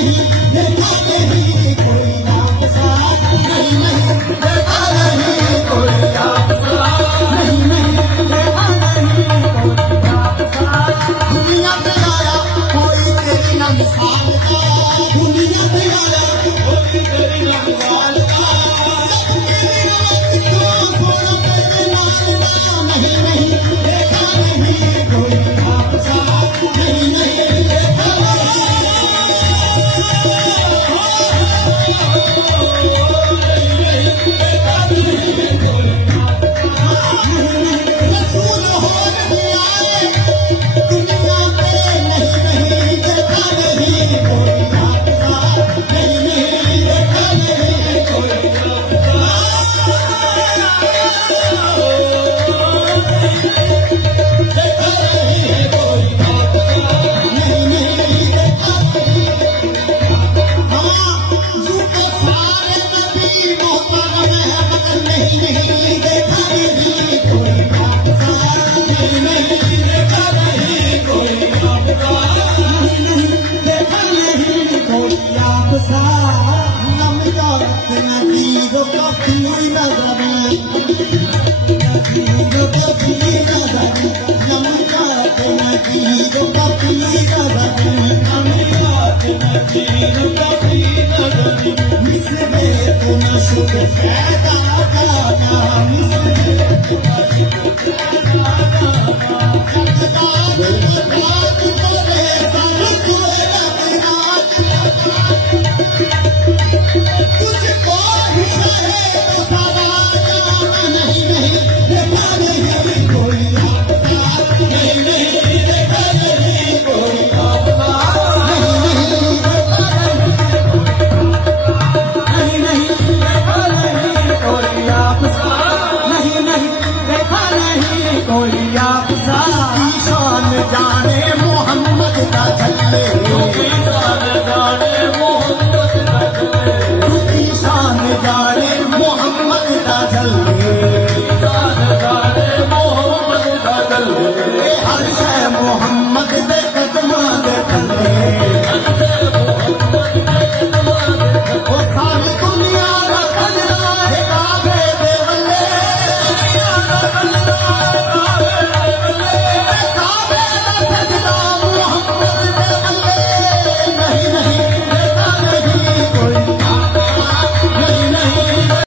नहीं देखा नहीं कोई आपसा, नहीं नहीं देखा नहीं कोई आपसा, नहीं नहीं देखा नहीं कोई आपसा। दुनिया पे आया कोई तेरी न मिसाल का, दुनिया पे आया कोई तेरी न मिसाल का। नहीं नहीं देखा नहीं कोई आपसा, नहीं नहीं देखा रसूल हो नहीं आए दुनिया पे, नहीं नहीं देखा नहीं कोई आपसा, नहीं नहीं देखा नहीं कोई मिस